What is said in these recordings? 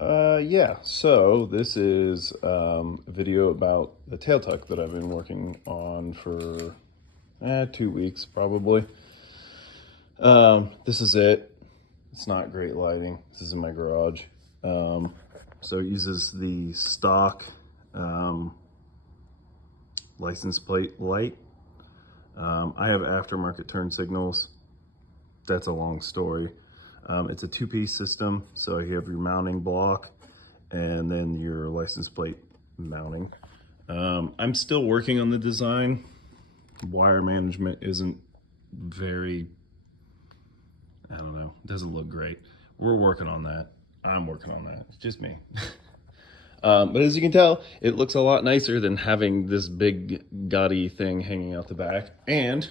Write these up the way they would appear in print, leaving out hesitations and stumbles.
Yeah, so this is a video about the tail tuck that I've been working on for 2 weeks probably. This is it. It's not great lighting. This is in my garage. So it uses the stock license plate light. I have aftermarket turn signals. That's a long story. It's a two-piece system, so you have your mounting block and then your license plate mounting. I'm still working on the design. Wire management isn't very, I don't know, doesn't look great. We're working on that. I'm working on that. It's just me. But as you can tell, it looks a lot nicer than having this big gaudy thing hanging out the back. And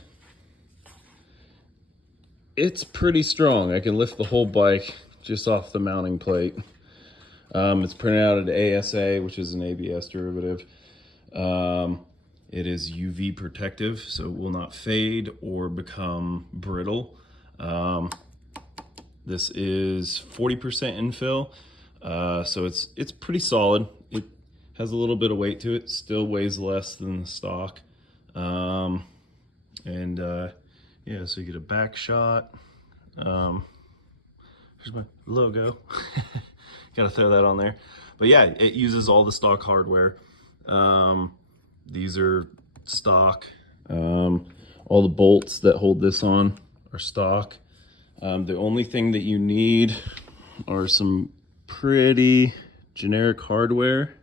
it's pretty strong. I can lift the whole bike just off the mounting plate. It's printed out at ASA, which is an ABS derivative. It is UV protective, so it will not fade or become brittle. This is 40% infill, so it's pretty solid. It has a little bit of weight to it, still weighs less than the stock. Yeah, so you get a back shot. Here's my logo. Gotta throw that on there. But yeah, it uses all the stock hardware. These are stock. All the bolts that hold this on are stock. The only thing that you need are some pretty generic hardware.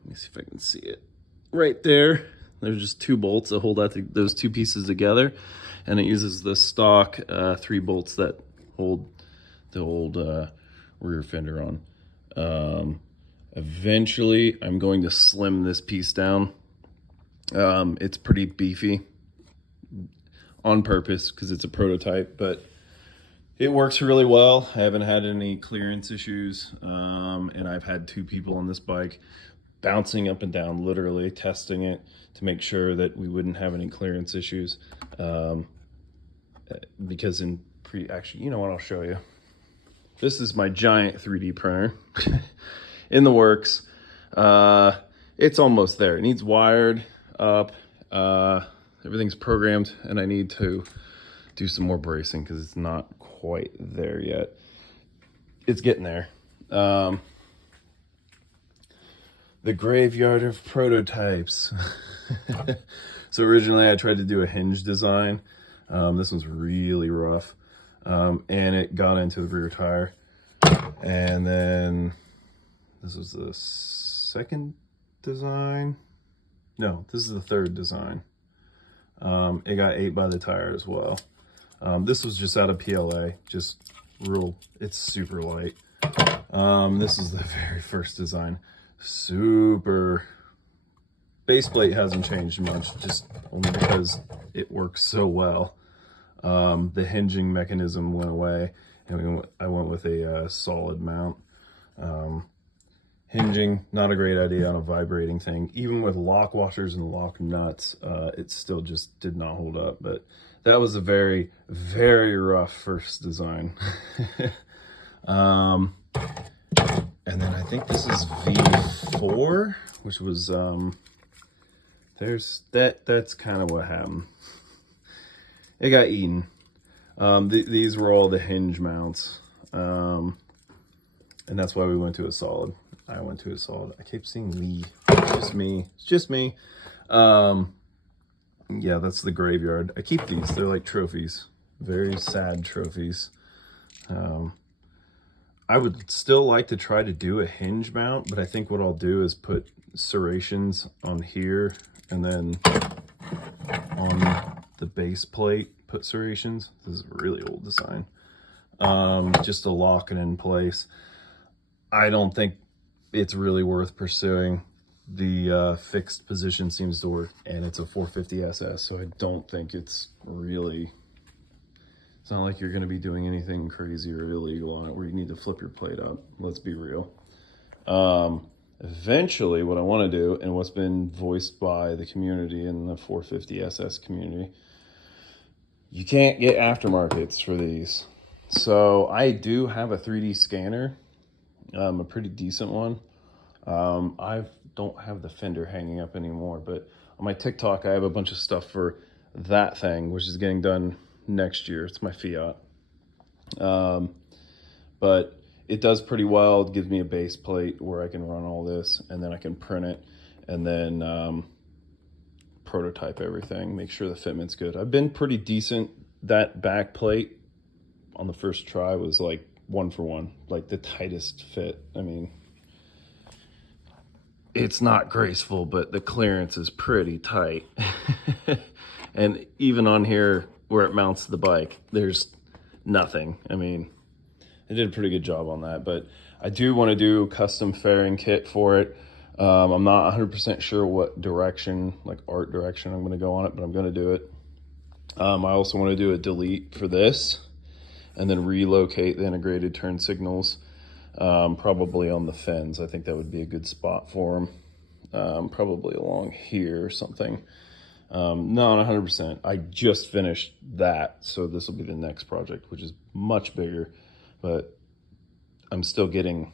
Let me see if I can see it. Right there, there's just two bolts that hold those two pieces together. And it uses the stock 3 bolts that hold the old rear fender on. Eventually, I'm going to slim this piece down. It's pretty beefy on purpose because it's a prototype, but it works really well. I haven't had any clearance issues, and I've had 2 people on this bike bouncing up and down, literally testing it to make sure that we wouldn't have any clearance issues. Because actually, you know what, I'll show you. This is my giant 3D printer in the works. It's almost there. It needs wired up. Everything's programmed, and I need to do some more bracing because it's not quite there yet. It's getting there. The graveyard of prototypes. So originally I tried to do a hinge design. This one's really rough. And it got into the rear tire. And then this was the second design. No, this is the third design. It got ate by the tire as well. This was just out of PLA, just real, it's super light. This is the very first design. Super. Base plate hasn't changed much, just only because it works so well. The hinging mechanism went away, and I went with a solid mount. Hinging, not a great idea on a vibrating thing. Even with lock washers and lock nuts, it still just did not hold up. But that was a very, very rough first design. And then I think this is V4, which was, that's kind of what happened. It got eaten. These were all the hinge mounts. And that's why we went to a solid. I went to a solid. I keep seeing we. It's just me. It's just me. Yeah, that's the graveyard. I keep these. They're like trophies. Very sad trophies. I would still like to try to do a hinge mount, but I think what I'll do is put serrations on here and then on the base plate, put serrations. This is a really old design. Just to lock it in place. I don't think it's really worth pursuing. The fixed position seems to work, and it's a 450 SS, so I don't think it's really, it's not like you're going to be doing anything crazy or illegal on it where you need to flip your plate up. Let's be real. Eventually, what I want to do, and what's been voiced by the community in the 450 SS community, you can't get aftermarkets for these. So I do have a 3D scanner. a pretty decent one. I don't have the fender hanging up anymore, but on my TikTok, I have a bunch of stuff for that thing, which is getting done next year. It's my Fiat. But it does pretty well. It gives me a base plate where I can run all this, and then I can print it, and then prototype everything, make sure the fitment's good. I've been pretty decent. That back plate on the first try was like 1 for 1, like the tightest fit. I mean, it's not graceful, but the clearance is pretty tight. And even on here where it mounts the bike, there's nothing. I mean, I did a pretty good job on that, but I do want to do a custom fairing kit for it. I'm not 100% sure what direction, like art direction, I'm going to go on it, but I'm going to do it. I also want to do a delete for this and then relocate the integrated turn signals, probably on the fins. I think that would be a good spot for them, probably along here or something. Not 100%. I just finished that, so this will be the next project, which is much bigger, but I'm still getting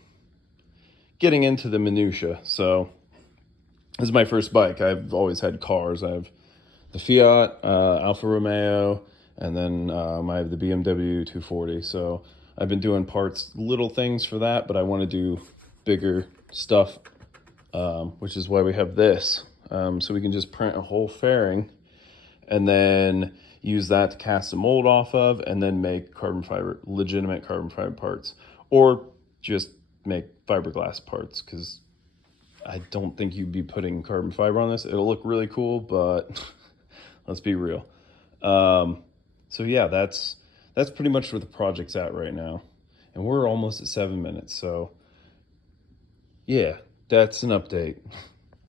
into the minutia. So this is my first bike. I've always had cars. I have the Fiat, Alfa Romeo, and then I have the BMW 240. So I've been doing parts, little things for that, but I want to do bigger stuff, which is why we have this. So we can just print a whole fairing and then use that to cast a mold off of, and then make carbon fiber, legitimate carbon fiber parts, or just make fiberglass parts, because I don't think you'd be putting carbon fiber on this. It'll look really cool, but let's be real. So yeah, that's pretty much where the project's at right now, and we're almost at 7 minutes. So yeah, that's an update.